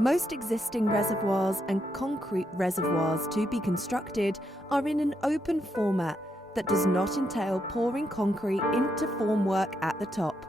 Most existing reservoirs and concrete reservoirs to be constructed are in an open format that does not entail pouring concrete into formwork at the top.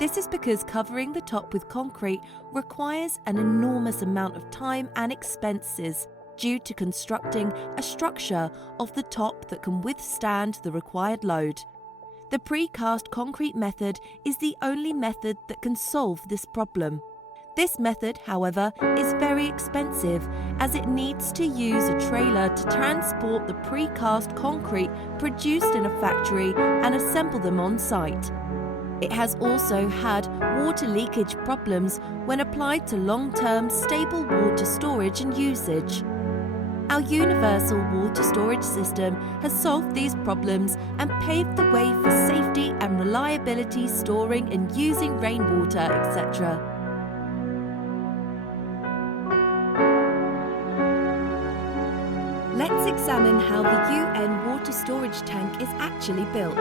This is because covering the top with concrete requires an enormous amount of time and expenses due to constructing a structure of the top that can withstand the required load. The precast concrete method is the only method that can solve this problem. This method, however, is very expensive as it needs to use a trailer to transport the precast concrete produced in a factory and assemble them on site. It has also had water leakage problems when applied to long-term stable water storage and usage. Our universal water storage system has solved these problems and paved the way for safety and reliability storing and using rainwater, etc. Let's examine how the UN water storage tank is actually built.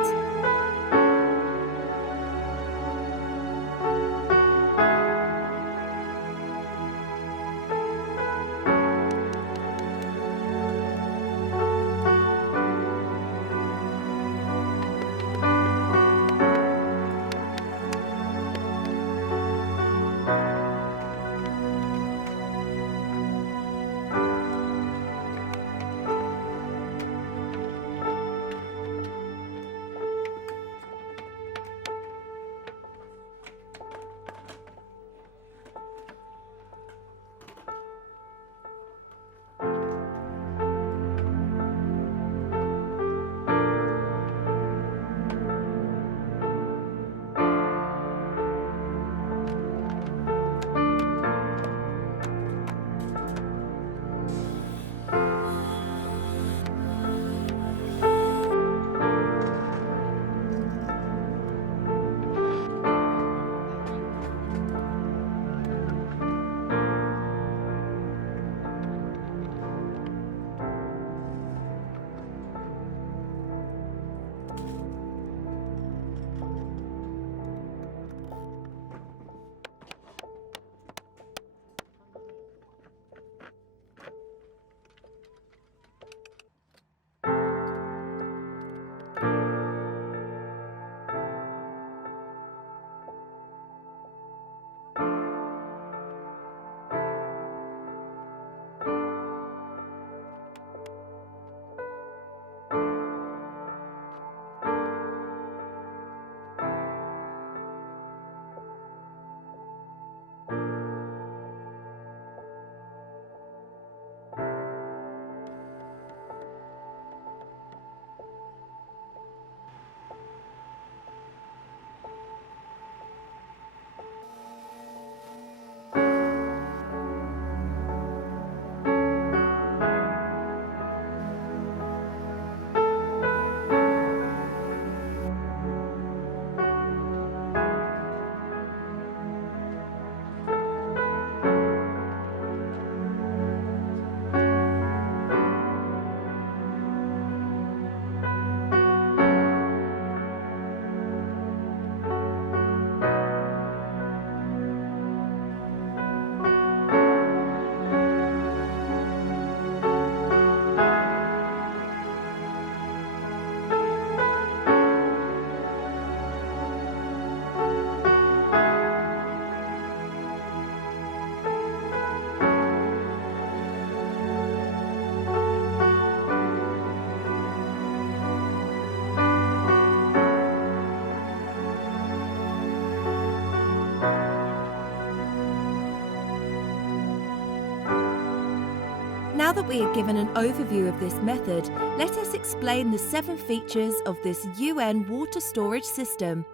Now that we are given an overview of this method, let us explain the 7 features of this UN water storage system.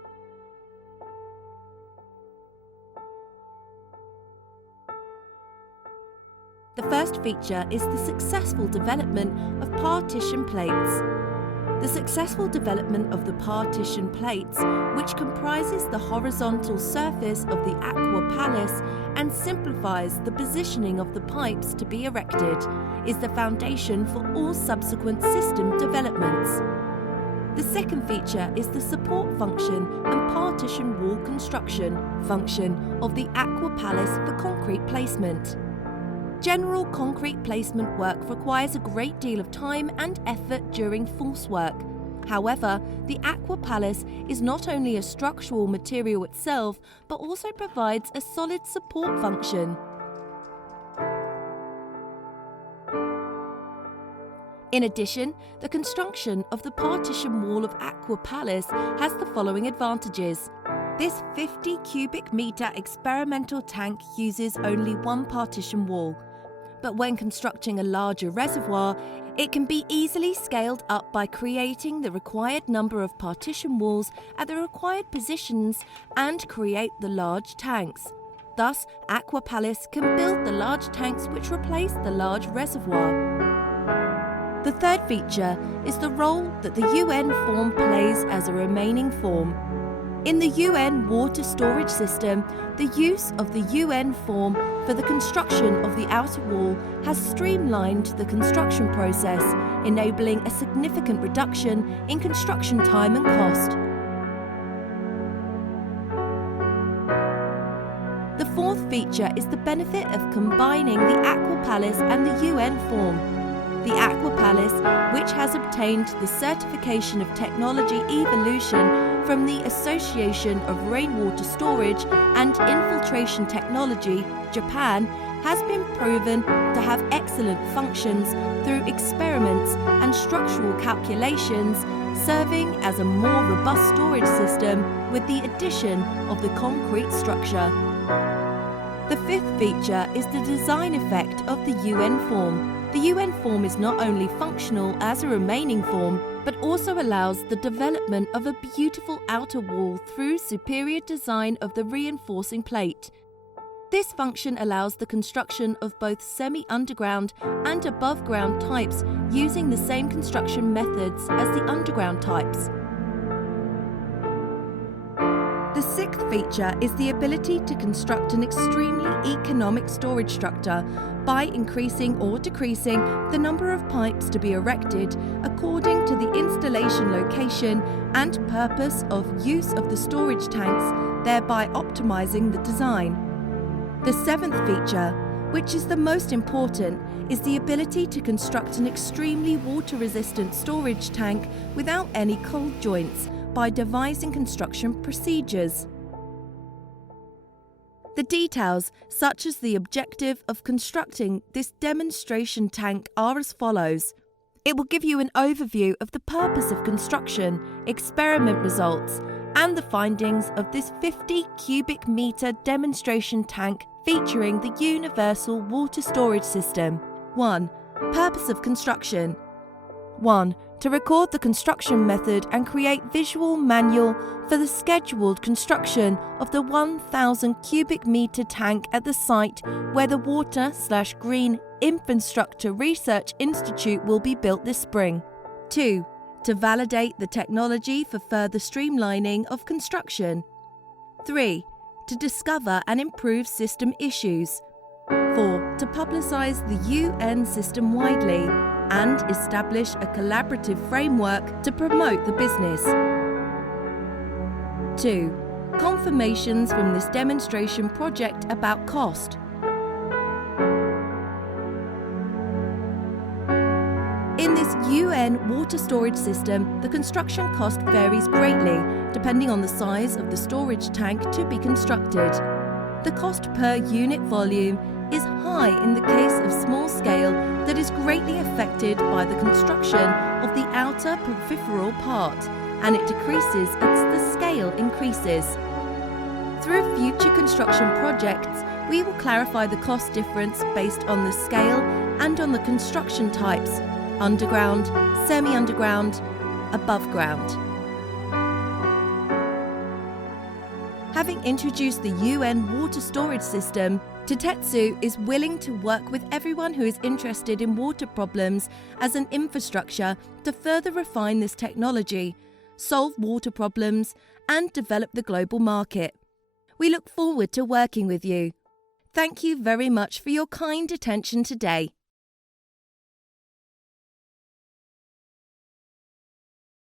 The first feature is the successful development of partition plates. The successful development of the partition plates, which comprises the horizontal surface of the aqua palace and simplifies the positioning of the pipes to be erected, is the foundation for all subsequent system developments. The second feature is the support function and partition wall construction function of the aqua palace for concrete placement. General concrete placement work requires a great deal of time and effort during force work. However, the Aqua Palace is not only a structural material itself, but also provides a solid support function. In addition, the construction of the partition wall of Aqua Palace has the following advantages. This 50 cubic metre experimental tank uses only one partition wall, but when constructing a larger reservoir, it can be easily scaled up by creating the required number of partition walls at the required positions and create the large tanks. Thus, Aqua Palace can build the large tanks which replace the large reservoir. The third feature is the role that the UN form plays as a remaining form. In the UN water storage system, the use of the UN form for the construction of the outer wall has streamlined the construction process, enabling a significant reduction in construction time and cost. The fourth feature is the benefit of combining the Aqua Palace and the UN form. The Aqua Palace, which has obtained the certification of technology evolution from the Association of Rainwater Storage and Infiltration Technology, Japan, has been proven to have excellent functions through experiments and structural calculations, serving as a more robust storage system with the addition of the concrete structure. The fifth feature is the design effect of the UN form. The UN form is not only functional as a remaining form, but also allows the development of a beautiful outer wall through superior design of the reinforcing plate. This function allows the construction of both semi-underground and above-ground types using the same construction methods as the underground types. The sixth feature is the ability to construct an extremely economic storage structure by increasing or decreasing the number of pipes to be erected according to the installation location and purpose of use of the storage tanks, thereby optimizing the design. The seventh feature, which is the most important, is the ability to construct an extremely water-resistant storage tank without any cold joints by devising construction procedures. The details, such as the objective of constructing this demonstration tank, are as follows. It will give you an overview of the purpose of construction, experiment results, and the findings of this 50 cubic metre demonstration tank featuring the Universal Water Storage System. 1. Purpose of construction. 1. To record the construction method and create visual manual for the scheduled construction of the 1,000 cubic metre tank at the site where the Water/Green Infrastructure Research Institute will be built this spring. 2. To validate the technology for further streamlining of construction. 3. To discover and improve system issues. 4. To publicise the UN system widely and establish a collaborative framework to promote the business. 2. Confirmations from this demonstration project about cost. In this UN water storage system, the construction cost varies greatly depending on the size of the storage tank to be constructed. The cost per unit volume is high in the case of small scale that is greatly affected by the construction of the outer peripheral part, and it decreases as the scale increases. Through future construction projects, we will clarify the cost difference based on the scale and on the construction types: underground, semi-underground, above ground. Having introduced the UN water storage system, Tutetsu is willing to work with everyone who is interested in water problems as an infrastructure to further refine this technology, solve water problems, and develop the global market. We look forward to working with you. Thank you very much for your kind attention today.